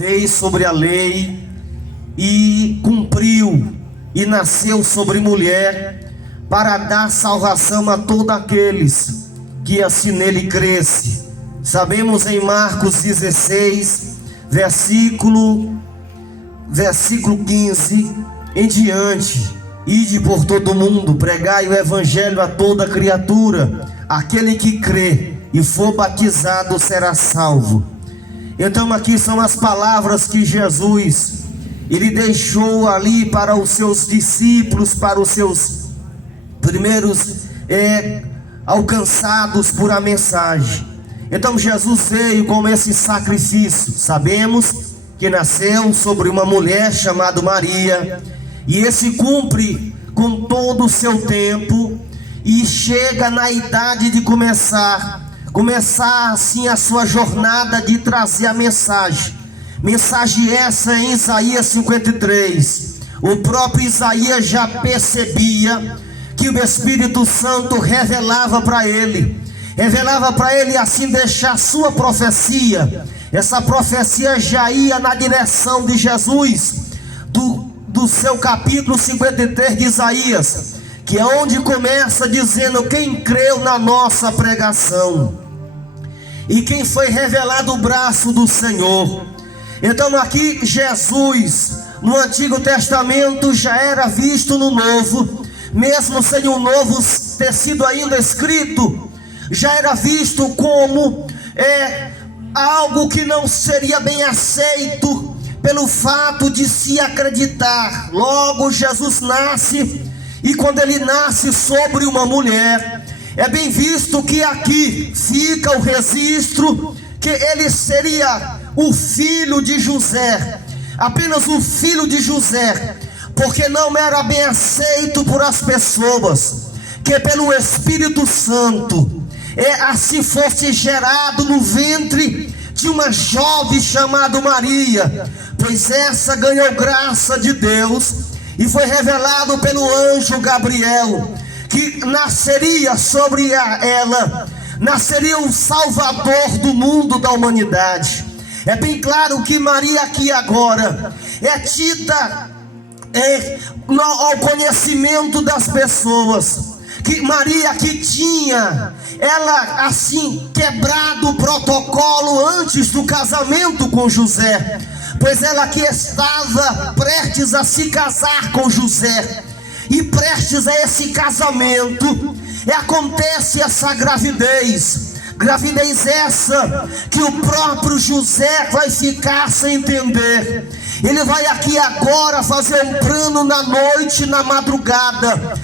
veio sobre a lei e cumpriu e nasceu sobre mulher para dar salvação a todos aqueles que assim nele cresce. Sabemos em Marcos 16, versículo 15 em diante: ide por todo mundo, pregai o evangelho a toda criatura, aquele que crê e for batizado será salvo. Então aqui são as palavras que Jesus ele deixou ali para os seus discípulos, para os seus primeiros alcançados por a mensagem. Então Jesus veio com esse sacrifício. Sabemos que nasceu sobre uma mulher chamada Maria, e esse cumpre com todo o seu tempo e chega na idade de começar assim a sua jornada de trazer a mensagem essa em Isaías 53. O próprio Isaías já percebia que o Espírito Santo revelava para ele assim deixar sua profecia. Essa profecia já ia na direção de Jesus, do seu capítulo 53 de Isaías, que é onde começa dizendo: quem creu na nossa pregação e quem foi revelado o braço do Senhor. Então aqui Jesus no Antigo Testamento já era visto no Novo, mesmo sem o Novo ter sido ainda escrito, já era visto como algo que não seria bem aceito pelo fato de se acreditar. Logo Jesus nasce, e quando ele nasce sobre uma mulher, é bem visto que aqui fica o registro que ele seria o filho de José, apenas o filho de José, porque não era bem aceito por as pessoas que pelo Espírito Santo assim fosse gerado no ventre de uma jovem chamada Maria, pois essa ganhou graça de Deus e foi revelado pelo anjo Gabriel que nasceria sobre ela, nasceria um Salvador do mundo, da humanidade. É bem claro que Maria aqui agora é tida ao conhecimento das pessoas, que Maria que tinha ela assim quebrado o protocolo antes do casamento com José, pois ela que estava prestes a se casar com José, e prestes a esse casamento acontece essa gravidez essa que o próprio José vai ficar sem entender. Ele vai aqui agora fazer um plano na noite, na madrugada,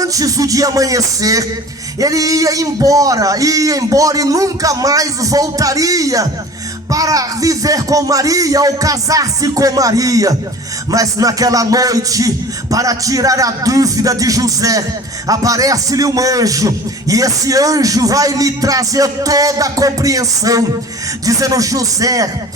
antes do dia amanhecer. Ele ia embora e nunca mais voltaria para viver com Maria ou casar-se com Maria. Mas naquela noite, para tirar a dúvida de José, aparece-lhe um anjo, e esse anjo vai lhe trazer toda a compreensão, dizendo: José,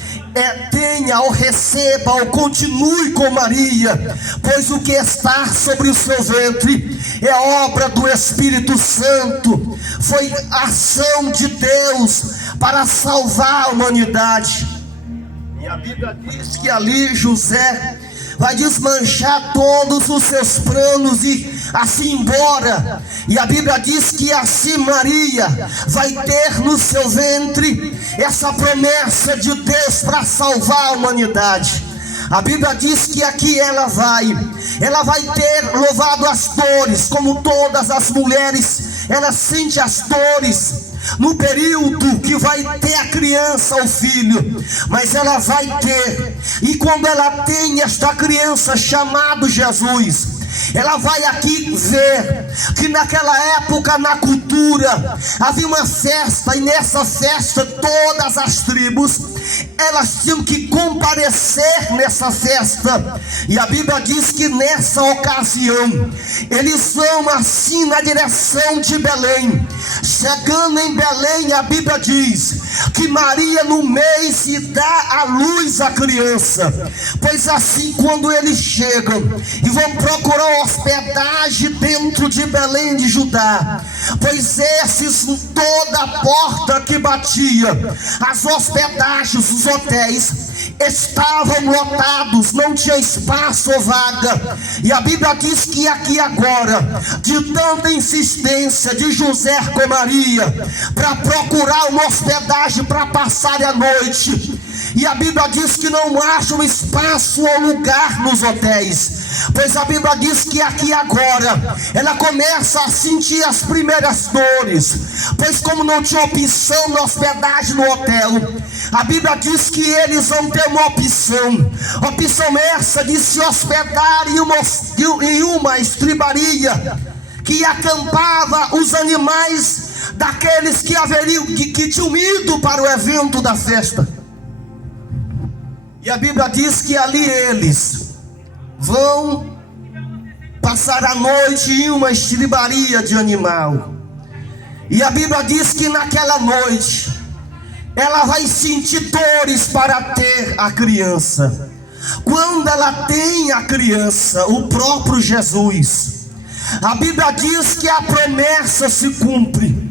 tenha ou receba ou continue com Maria, pois o que está sobre o seu ventre é obra do Espírito Santo, foi ação de Deus para salvar a humanidade. E a Bíblia diz que ali José vai desmanchar todos os seus planos e assim embora. E a Bíblia diz que assim Maria vai ter no seu ventre essa promessa de Deus para salvar a humanidade. A Bíblia diz que aqui ela vai ter louvado as dores, como todas as mulheres, ela sente as dores no período que vai ter a criança, o filho, mas ela vai ter, e quando ela tem esta criança chamado Jesus, ela vai aqui ver que naquela época, na cultura, havia uma festa, e nessa festa todas as tribos, elas tinham que comparecer nessa festa. E a Bíblia diz que nessa ocasião, eles vão assim na direção de Belém. Chegando em Belém, a Bíblia diz que Maria no mês se dá à luz a criança. Pois assim, quando eles chegam e vão procurar hospedagem dentro de Belém de Judá, pois esses, toda a porta que batia, as hospedagens, os hotéis estavam lotados, não tinha espaço ou vaga. E a Bíblia diz que aqui agora, de tanta insistência de José com Maria para procurar uma hospedagem para passar a noite, e a Bíblia diz que não acham espaço ou lugar nos hotéis, pois a Bíblia diz que aqui agora ela começa a sentir as primeiras dores, pois como não tinha opção de hospedagem no hotel, a Bíblia diz que eles vão ter uma opção essa de se hospedar em uma estribaria que acampava os animais daqueles que tinham ido para o evento da festa. E a Bíblia diz que ali eles vão passar a noite em uma estribaria de animal. E a Bíblia diz que naquela noite ela vai sentir dores para ter a criança. Quando ela tem a criança, o próprio Jesus, a Bíblia diz que a promessa se cumpre.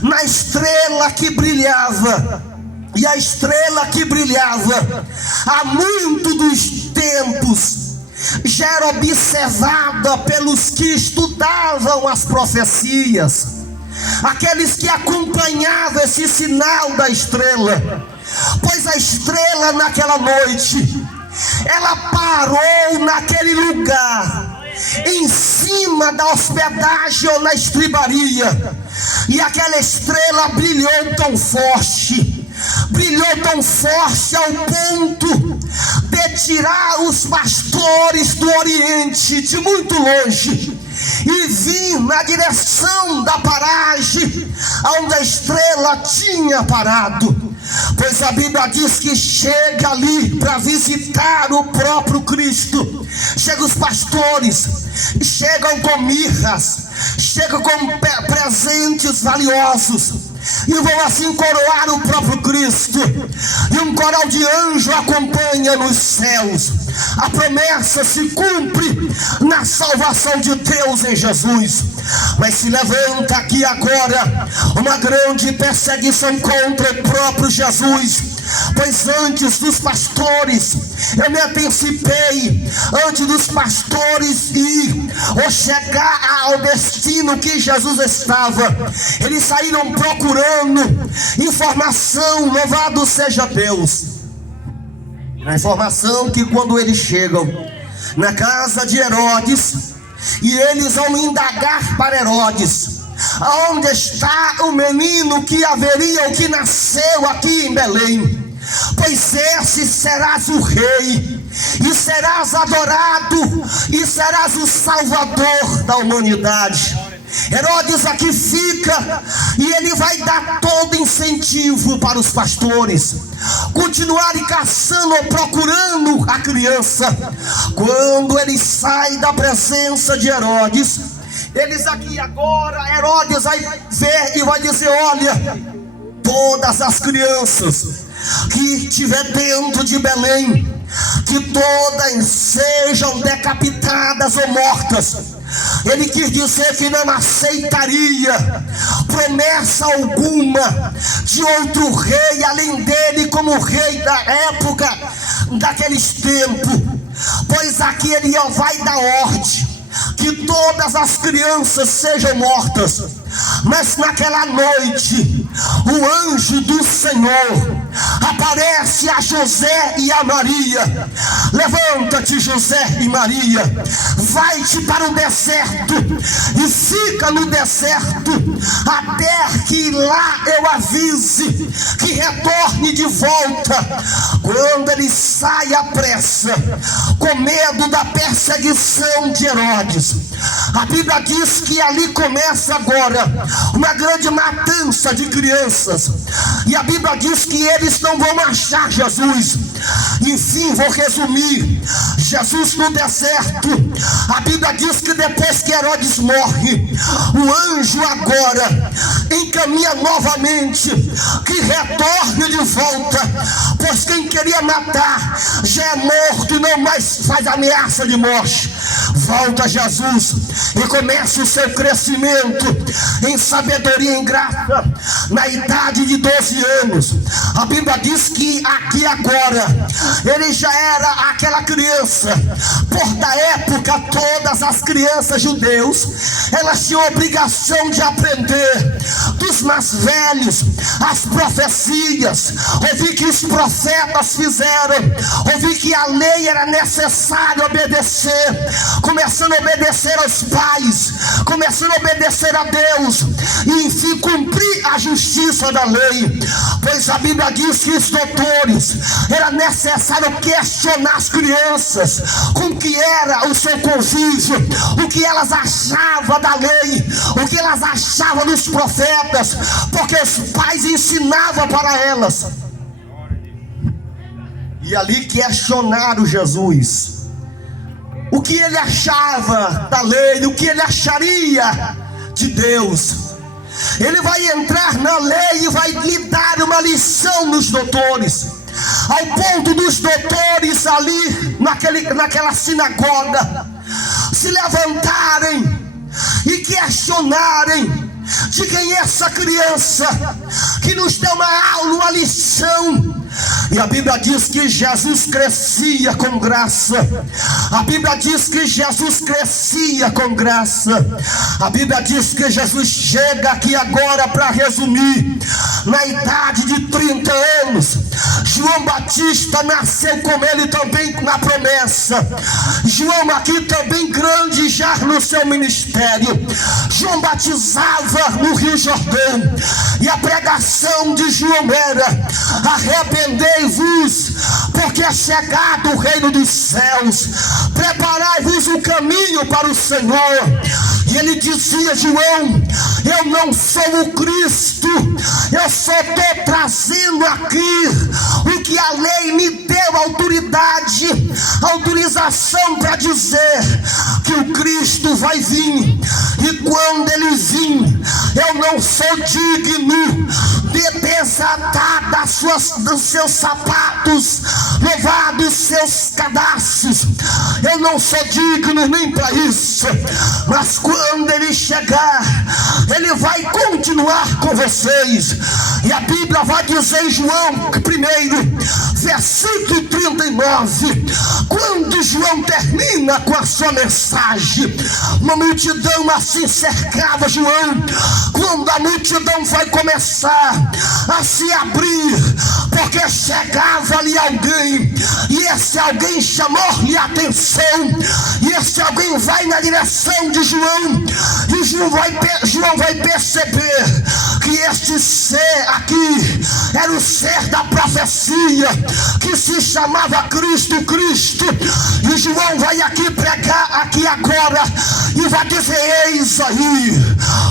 Na estrela que brilhava, e a estrela que brilhava há muito dos tempos, já era observada pelos que estudavam as profecias, aqueles que acompanhavam esse sinal da estrela. Pois a estrela naquela noite, ela parou naquele lugar, em cima da hospedagem ou na estribaria, e aquela estrela brilhou tão forte ao ponto de tirar os pastores do Oriente, de muito longe, e vir na direção da paragem onde a estrela tinha parado. Pois a Bíblia diz que chega ali para visitar o próprio Cristo. Chegam os pastores, chegam com mirras, chegam com presentes valiosos, e vão assim coroar o próprio Cristo. E um coral de anjos acompanha nos céus. A promessa se cumpre na salvação de Deus em Jesus. Mas se levanta aqui agora uma grande perseguição contra o próprio Jesus. Pois antes dos pastores, eu me antecipei, antes dos pastores ir ou chegar ao destino que Jesus estava, eles saíram procurando informação. Louvado seja Deus. A informação que quando eles chegam na casa de Herodes, e eles vão indagar para Herodes, aonde está o menino que haveria, o que nasceu aqui em Belém? Pois esse serás o rei, e serás adorado, e serás o salvador da humanidade. Herodes aqui fica, e ele vai dar todo incentivo para os pastores continuarem caçando ou procurando a criança. Quando ele sai da presença de Herodes, eles aqui agora, Herodes vai ver e vai dizer: olha, todas as crianças que estiver dentro de Belém, que todas sejam decapitadas ou mortas. Ele quis dizer que não aceitaria promessa alguma de outro rei além dele, como rei da época, daqueles tempos. Pois aqui ele vai dar ordem que todas as crianças sejam mortas. Mas naquela noite, o anjo do Senhor aparece a José e a Maria. Levanta-te, José e Maria, vai-te para o deserto e fica no deserto até que lá eu avise que retorne de volta. Quando ele sai à pressa, com medo da perseguição de Herodes, a Bíblia diz que ali começa agora uma grande matança de crianças. crianças. E a Bíblia diz que eles não vão achar Jesus. Enfim, vou resumir. Jesus no deserto. A Bíblia diz que depois que Herodes morre, o anjo agora encaminha novamente que retorne de volta, pois quem queria matar já é morto e não mais faz ameaça de morte. Volta Jesus e começa o seu crescimento em sabedoria e em graça na idade de 12 anos. A Bíblia diz que aqui agora ele já era aquela criança. Por da época, todas as crianças judeus, elas tinham obrigação de aprender dos mais velhos as profecias, ouvir que os profetas fizeram, ouvir que a lei era necessário obedecer, começando a obedecer aos pais, começando a obedecer a Deus, e enfim cumprir a justiça da lei. Pois a Bíblia diz que os doutores era necessário questionar as crianças com que era o seu convívio, o que elas achavam da lei, o que elas achavam dos profetas, porque os pais ensinavam para elas. E ali questionaram Jesus, o que ele achava da lei, o que ele acharia de Deus. Ele vai entrar na lei e vai lhe dar uma lição nos doutores, ao ponto dos doutores ali naquela sinagoga se levantarem e questionarem de quem é essa criança que nos deu uma aula, uma lição. E a Bíblia diz que Jesus crescia com graça. A Bíblia diz que Jesus crescia com graça. A Bíblia diz que Jesus chega aqui agora, para resumir, na idade de 30 anos. João Batista nasceu com ele também na promessa. João aqui também grande já no seu ministério. João batizava no Rio Jordão, e a pregação de João era: arrependei-vos, porque é chegado o reino dos céus, preparai-vos o caminho para o Senhor. E ele dizia: João, eu não sou o Cristo, eu só estou trazendo aqui o que a lei me deu autoridade, autorização para dizer que o Cristo vai vir. E quando ele vir, eu não sou digno de desatar dos seus sapatos, levar dos seus cadastros. Eu não sou digno nem para isso. Mas quando ele chegar, ele vai continuar com vocês. E a Bíblia vai dizer em João 1, versículo 39, quando João termina com a sua mensagem, uma multidão assim cercava João. Quando a multidão vai começar a se abrir, porque chegava ali alguém, e esse alguém chamou-lhe a atenção, e esse alguém vai na direção de João, e João vai perceber que este ser aqui era o ser da profecia, que se chamava Cristo. E João vai aqui pregar aqui agora, e vai dizer: eis aí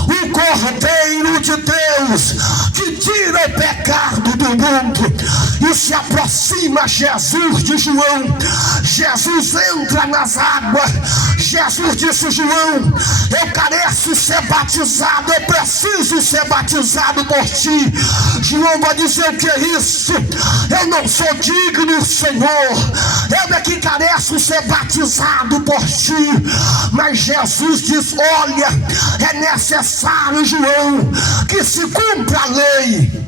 o Cordeiro de Deus, que tira o pecado do mundo. E se aproxima Jesus de João. Jesus entra nas águas. Jesus disse: João, eu careço ser batizado, eu preciso ser batizado por ti. João vai dizer: o que é isso? Eu não sou digno, Senhor, eu é que careço ser batizado por ti. Mas Jesus diz: olha, é necessário, João, que se cumpra a lei.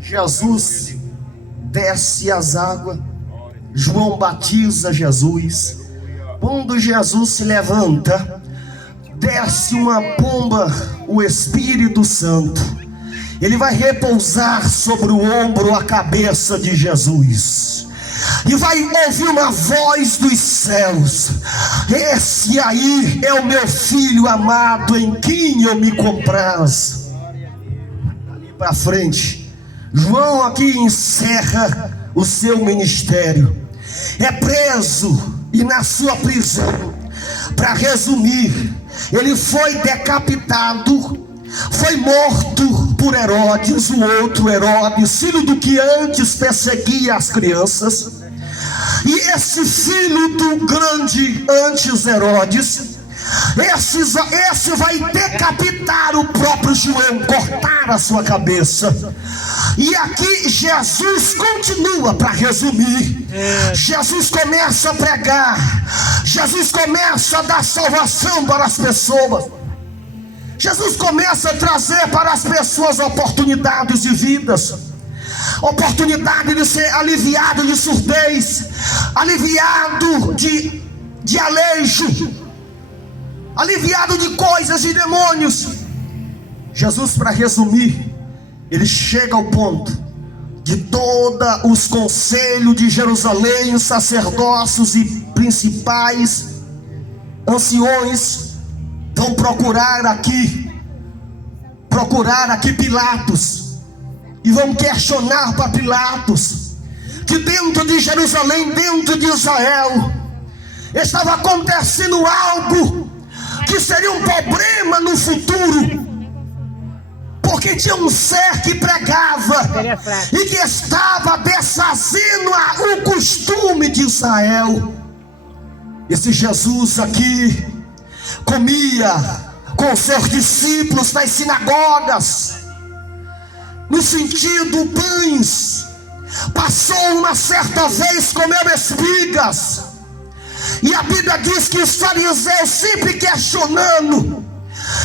Jesus desce as águas, João batiza Jesus. Quando Jesus se levanta, desce uma pomba, o Espírito Santo. Ele vai repousar sobre o ombro, a cabeça de Jesus, e vai ouvir uma voz dos céus: esse aí é o meu filho amado, em quem eu me comprazo. Ali para frente, João aqui encerra o seu ministério. É preso, e na sua prisão, para resumir, ele foi decapitado, foi morto por Herodes, o outro Herodes, filho do que antes perseguia as crianças. E esse filho do grande antes Herodes, esse vai decapitar o próprio João, cortar a sua cabeça. E aqui Jesus continua, para resumir. Jesus começa a pregar, Jesus começa a dar salvação para as pessoas, Jesus começa a trazer para as pessoas oportunidades de vidas, oportunidade de ser aliviado de surdez, aliviado de alejo, aliviado de coisas e demônios. Jesus, para resumir, ele chega ao ponto de todos os conselhos de Jerusalém, os sacerdócios e principais anciões vão procurar aqui Pilatos, e vão questionar para Pilatos que dentro de Jerusalém, dentro de Israel, estava acontecendo algo que seria um problema no futuro, porque tinha um ser que pregava e que estava desfazendo o costume de Israel. Esse Jesus aqui comia com seus discípulos nas sinagogas, no sentido pães. Passou uma certa vez, comeu espigas, e a Bíblia diz que os fariseus sempre questionando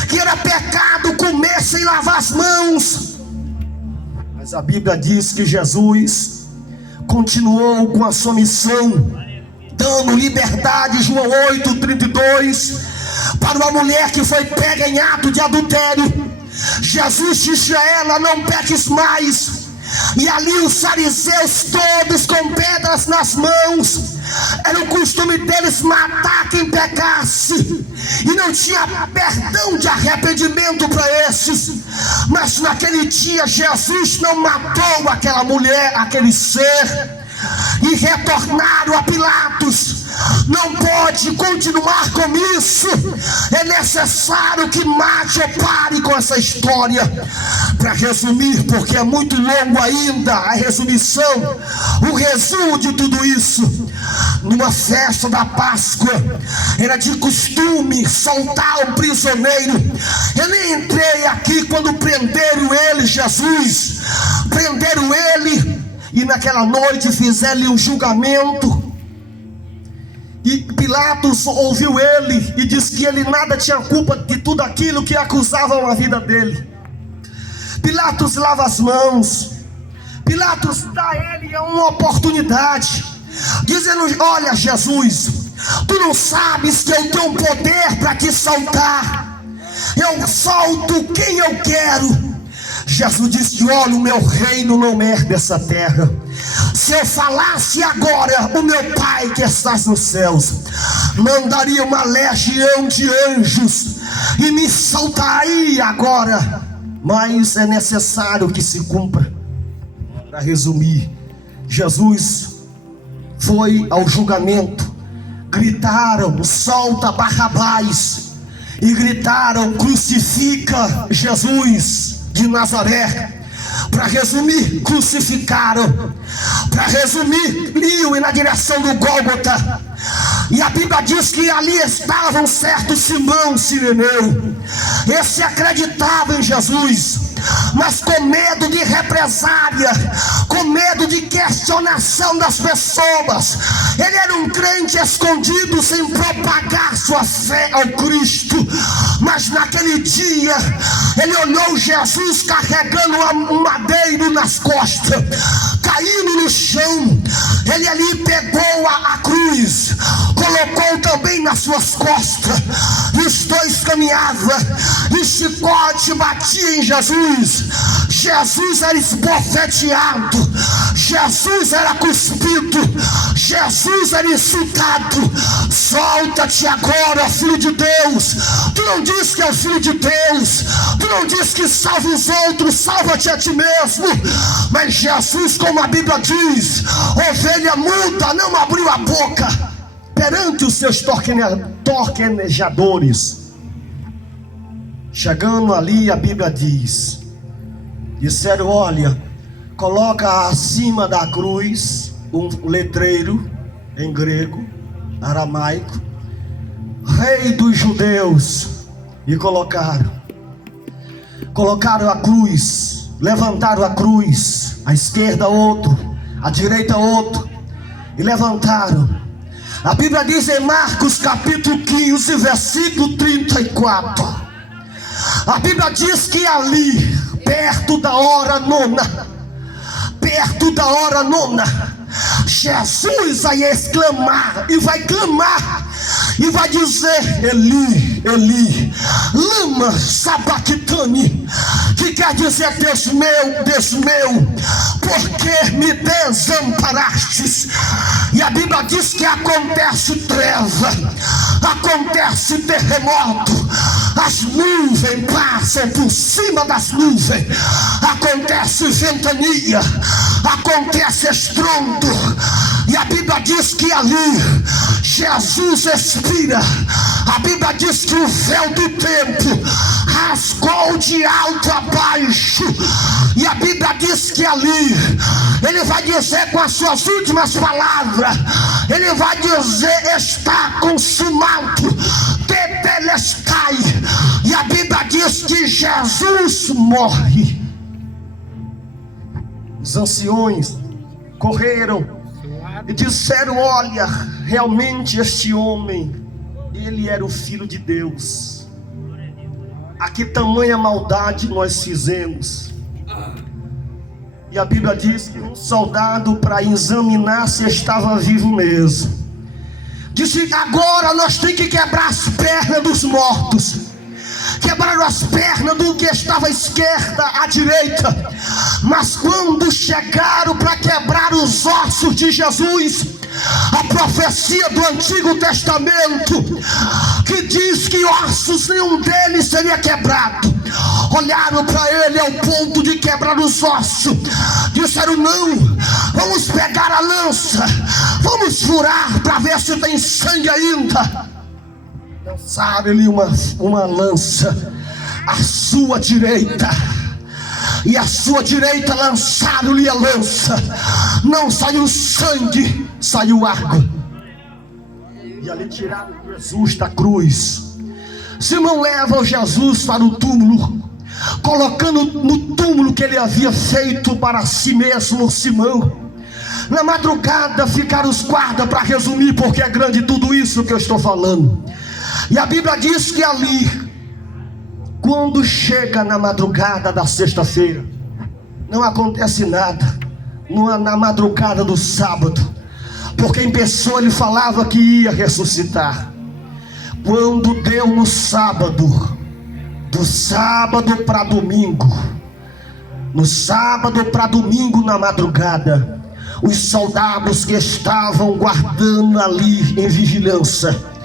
que era pecado comer sem lavar as mãos. Mas a Bíblia diz que Jesus continuou com a sua missão, dando liberdade, João 8:32, para uma mulher que foi pega em ato de adultério. Jesus disse a ela: não peques mais. E ali os fariseus todos com pedras nas mãos, era o costume deles matar quem pecasse, e não tinha perdão de arrependimento para esses. Mas naquele dia Jesus não matou aquela mulher, aquele ser, e retornaram a Pilatos: não pode continuar com isso, é necessário que mate ou pare com essa história. Para resumir, porque é muito longo ainda a resumição, o resumo de tudo isso: numa festa da Páscoa, era de costume soltar um prisioneiro. Eu nem entrei aqui quando prenderam ele, Jesus, prenderam ele, e naquela noite fizeram-lhe um julgamento. E Pilatos ouviu ele e disse que ele nada tinha culpa de tudo aquilo que acusavam a vida dele. Pilatos lava as mãos, Pilatos dá a ele uma oportunidade, dizendo: olha, Jesus, tu não sabes que eu tenho um poder para te soltar, eu solto quem eu quero. Jesus disse: olha, o meu reino não é dessa terra. Se eu falasse agora, o meu Pai que estás nos céus mandaria uma legião de anjos e me soltaria agora. Mas é necessário que se cumpra. Para resumir, Jesus foi ao julgamento, gritaram: solta Barrabás, e gritaram: crucifica Jesus de Nazaré. Para resumir, crucificaram. Para resumir, iam na direção do Gólgota. E a Bíblia diz que ali estava um certo Simão Cireneu. Esse acreditava em Jesus, mas com medo de represália, com medo de questionação das pessoas. Ele era um crente escondido, sem propagar sua fé ao Cristo. Mas naquele dia, ele olhou Jesus carregando um madeiro nas costas, caindo no chão. Ele ali pegou a cruz, colocou também nas suas costas, e os dois caminhavam, e o chicote batia em Jesus. Jesus era esbofeteado, Jesus era cuspido, Jesus era insultado. Solta-te agora, filho de Deus. Tu não diz que é o filho de Deus, tu não diz que salva os outros, salva-te a ti mesmo. Mas Jesus, como a Bíblia diz, ovelha muda não abriu a boca perante os seus torquenejadores. Chegando ali, a Bíblia diz: disseram, olha, coloca acima da cruz um letreiro em grego, aramaico, Rei dos Judeus. E colocaram a cruz, levantaram a cruz, à esquerda outro, à direita outro, e levantaram. A Bíblia diz em Marcos capítulo 15, versículo 34, a Bíblia diz que ali, perto da hora nona, Jesus vai exclamar e vai clamar e vai dizer: Eli, Eli, lama sabachthani, que quer dizer: Deus meu, por que me desamparastes? E a Bíblia diz que acontece treva, acontece terremoto, as nuvens passam por cima das nuvens, acontece ventania, acontece estrondo. E a Bíblia diz que ali Jesus expira. A Bíblia diz que o véu do templo rasgou de alto a baixo. E a Bíblia diz que ali ele vai dizer com as suas últimas palavras, ele vai dizer: está consumado, tetelestai. E a Bíblia diz que Jesus morre. Os anciões correram e disseram: olha, realmente este homem, ele era o Filho de Deus. A que tamanha maldade nós fizemos. E a Bíblia diz que um soldado, para examinar se estava vivo mesmo, disse: agora nós temos que quebrar as pernas dos mortos. Quebraram as pernas do que estava à esquerda, à direita. Mas quando chegaram para quebrar os ossos de Jesus, a profecia do Antigo Testamento, que diz que ossos nenhum deles seria quebrado, olharam para ele ao ponto de quebrar os ossos. Disseram: não, vamos pegar a lança, vamos furar para ver se tem sangue ainda. Lançaram-lhe uma lança à sua direita, e à sua direita lançaram-lhe a lança. Não saiu sangue, saiu água. E ali tiraram Jesus da cruz. Simão leva Jesus para o túmulo, colocando no túmulo que ele havia feito para si mesmo, Simão. Na madrugada ficaram os guardas, para resumir, porque é grande tudo isso que eu estou falando. E a Bíblia diz que ali, quando chega na madrugada da sexta-feira, não acontece nada. Na madrugada do sábado, porque em pessoa ele falava que ia ressuscitar. Quando deu no sábado, do sábado para domingo, no sábado para domingo na madrugada, os soldados que estavam guardando ali em vigilância,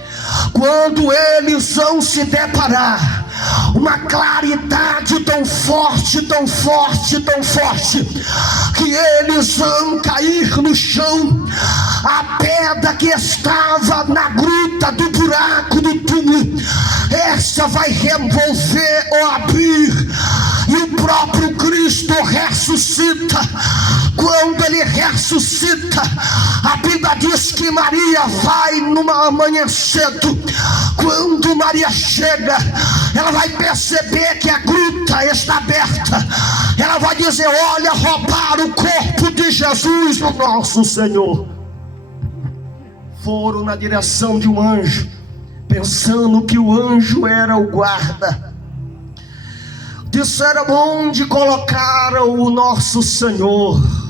quando eles vão se deparar, uma claridade tão forte, tão forte, tão forte, que eles vão cair no chão. A pedra que estava na gruta do buraco do túmulo, essa vai remover ou abrir, e o próprio Cristo ressuscita. Quando ele ressuscita, a Bíblia diz que Maria vai numa manhã cedo. Quando Maria chega, ela vai perceber que a gruta está aberta. Ela vai dizer: olha, roubaram o corpo de Jesus, o nosso Senhor. Foram na direção de um anjo, pensando que o anjo era o guarda. Disseram: onde colocaram o nosso Senhor?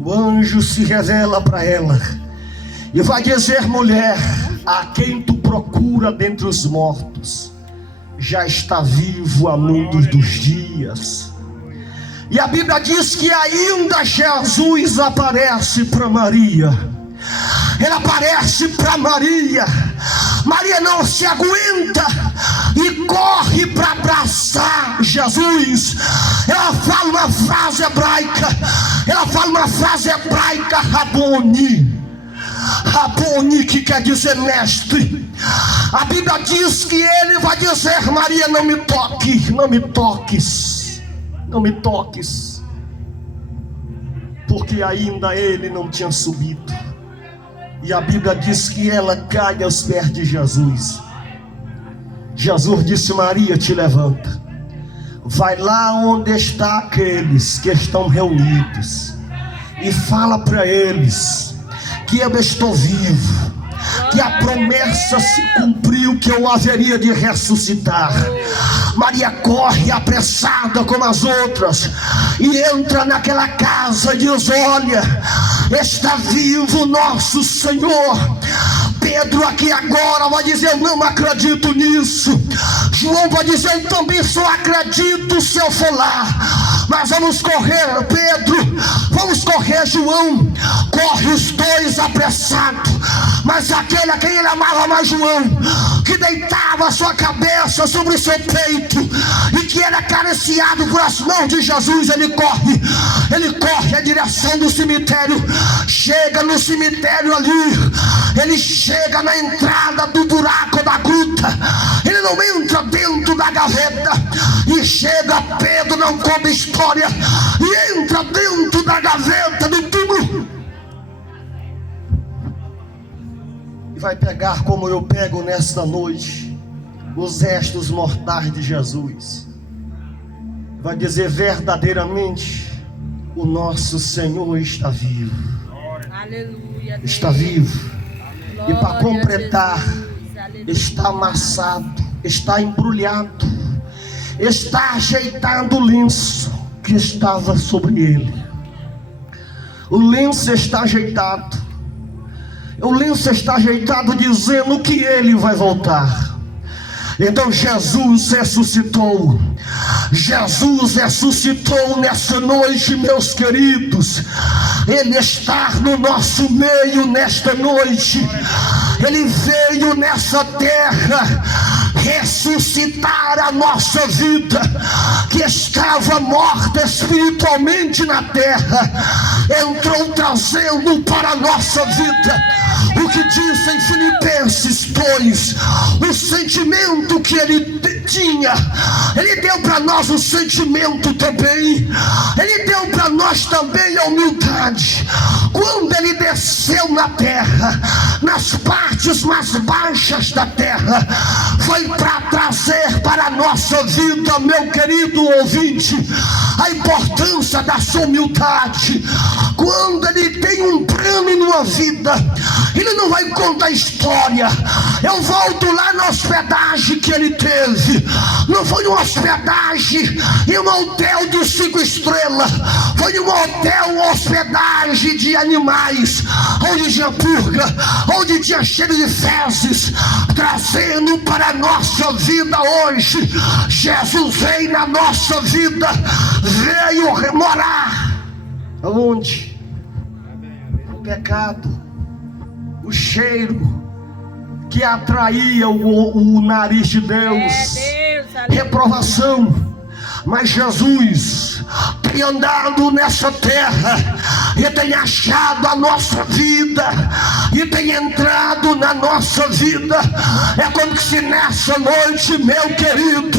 O anjo se revela para ela e vai dizer: mulher, a quem tu procura dentre os mortos já está vivo há muitos dos dias. E a Bíblia diz que ainda Jesus aparece para Maria. Ele aparece para Maria. Maria não se aguenta e corre para abraçar Jesus. Ela fala uma frase hebraica, Raboni. Rabone, que quer dizer mestre. A Bíblia diz que ele vai dizer: Maria, não me toque, não me toques, não me toques, porque ainda ele não tinha subido. E a Bíblia diz que ela cai aos pés de Jesus. Jesus disse: Maria, te levanta, vai lá onde está aqueles que estão reunidos e fala para eles que eu estou vivo, que a promessa se cumpriu, que eu haveria de ressuscitar. Maria corre apressada como as outras e entra naquela casa e diz: olha, está vivo nosso Senhor. Pedro aqui agora vai dizer: eu não acredito nisso. João vai dizer: eu também só acredito se eu for lá. Mas vamos correr, Pedro, vamos correr, João. Corre os dois apressados. Mas aquele a quem ele amava mais, João, que deitava a sua cabeça sobre o seu peito e que era acariciado por as mãos de Jesus, ele corre em direção do cemitério. Chega no cemitério ali, ele chega na entrada do buraco da gruta. Ele não entra dentro da gaveta. E chega, Pedro não conta história, e entra dentro da gaveta do túmulo e vai pegar, como eu pego nesta noite, os restos mortais de Jesus. Vai dizer: verdadeiramente o nosso Senhor está vivo. Aleluia, está vivo. E para completar, está amassado, está embrulhado, está ajeitado o lenço que estava sobre ele. O lenço está ajeitado. O lenço está ajeitado dizendo que ele vai voltar. Então Jesus ressuscitou. Jesus ressuscitou nessa noite, meus queridos. Ele está no nosso meio nesta noite. Ele veio nessa terra ressuscitar a nossa vida, que estava morta espiritualmente na terra. Entrou trazendo para a nossa vida o que diz em Filipenses 2, o sentimento que ele tinha. Ele deu para nós o sentimento também. Ele deu para nós também a humildade. Quando ele desceu na terra, nas partes mais baixas da terra, foi para trazer para a nossa vida, meu querido ouvinte, a importância da sua humildade. Quando ele tem um plano numa vida, ele não vai contar história. Eu volto lá na hospedagem que ele teve. Não foi uma hospedagem em um hotel de 5 estrelas. Foi um hotel, hospedagem de animais, onde tinha purga, onde tinha cheiro de fezes, trazendo para a nossa vida hoje. Jesus veio na nossa vida, veio morar aonde? O pecado, o cheiro que atraía o nariz de Deus, reprovação. Mas Jesus tem andado nessa terra e tem achado a nossa vida e tem entrado na nossa vida. É como se nessa noite, meu querido,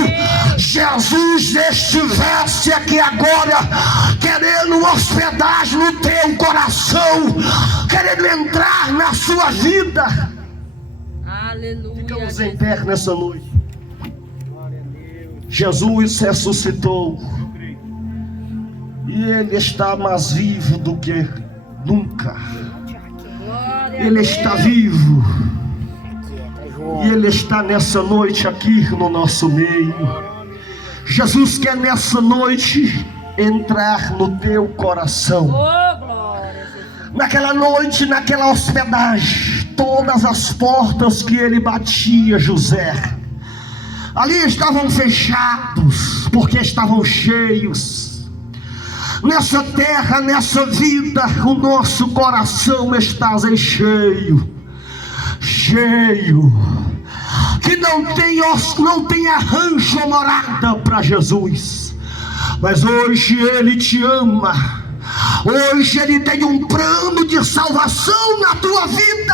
Jesus estivesse aqui agora, querendo hospedagem no teu coração, querendo entrar na sua vida. Aleluia. Ficamos em pé nessa noite. Jesus ressuscitou e ele está mais vivo do que nunca. Ele está vivo e ele está nessa noite aqui no nosso meio. Jesus quer nessa noite entrar no teu coração. Naquela noite, naquela hospedagem, todas as portas que ele batia, José, ali estavam fechados, porque estavam cheios. Nessa terra, nessa vida, o nosso coração está cheio, que não tem arranjo ou morada para Jesus. Mas hoje ele te ama. Hoje ele tem um plano de salvação na tua vida.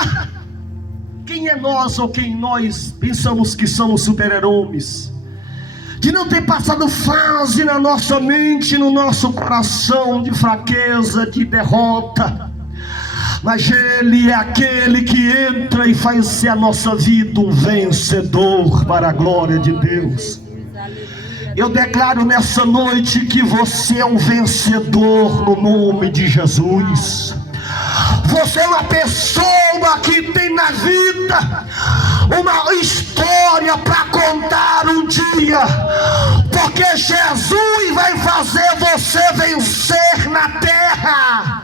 quem é nós ou quem nós pensamos que somos super-heróis, de não ter passado fase na nossa mente, no nosso coração de fraqueza, de derrota. Mas Ele é aquele que entra e faz ser a nossa vida um vencedor para a glória de Deus. Eu declaro nessa noite que você é um vencedor no nome de Jesus. Você é uma pessoa que tem na vida uma história para contar um dia, porque Jesus vai fazer você vencer na terra.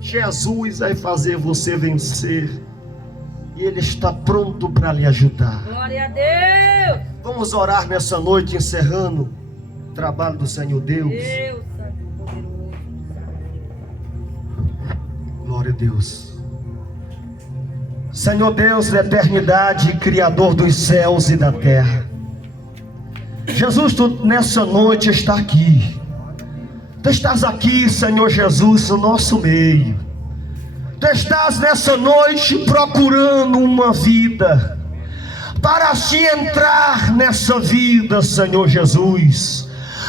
Jesus vai fazer você vencer, e Ele está pronto para lhe ajudar. Glória a Deus. Vamos orar nessa noite, encerrando o trabalho do Senhor Deus. Deus Santo e poderoso. Glória a Deus. Senhor Deus da eternidade, Criador dos céus e da terra, Jesus, Tu nessa noite está aqui. Tu estás aqui, Senhor Jesus, no nosso meio. Tu estás nessa noite procurando uma vida para se entrar nessa vida, Senhor Jesus,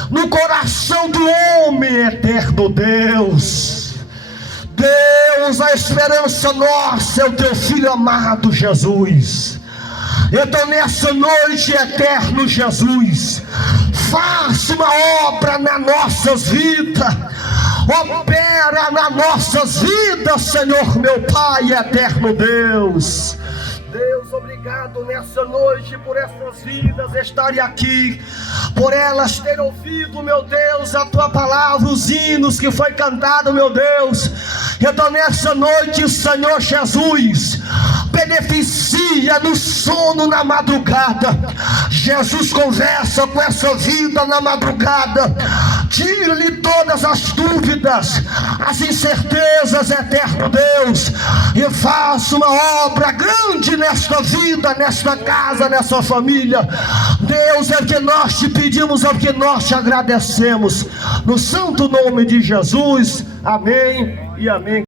no coração do homem, eterno Deus. Deus, a esperança nossa é o Teu Filho amado Jesus. Então nessa noite, eterno Jesus, faça uma obra nas nossas vidas, opera nas nossas vidas, Senhor meu Pai, eterno Deus. Deus, obrigado nessa noite por essas vidas estarem aqui, por elas terem ouvido, meu Deus, a Tua palavra, os hinos que foi cantado, meu Deus. Então nessa noite, Senhor Jesus, beneficia no sono na madrugada. Jesus, conversa com essa vida na madrugada, tira-lhe todas as dúvidas, as incertezas, eterno Deus, e faça uma obra grande nesta vida, nesta casa, nessa família. Deus, é o que nós te pedimos, é o que nós te agradecemos, no santo nome de Jesus, amém e amém.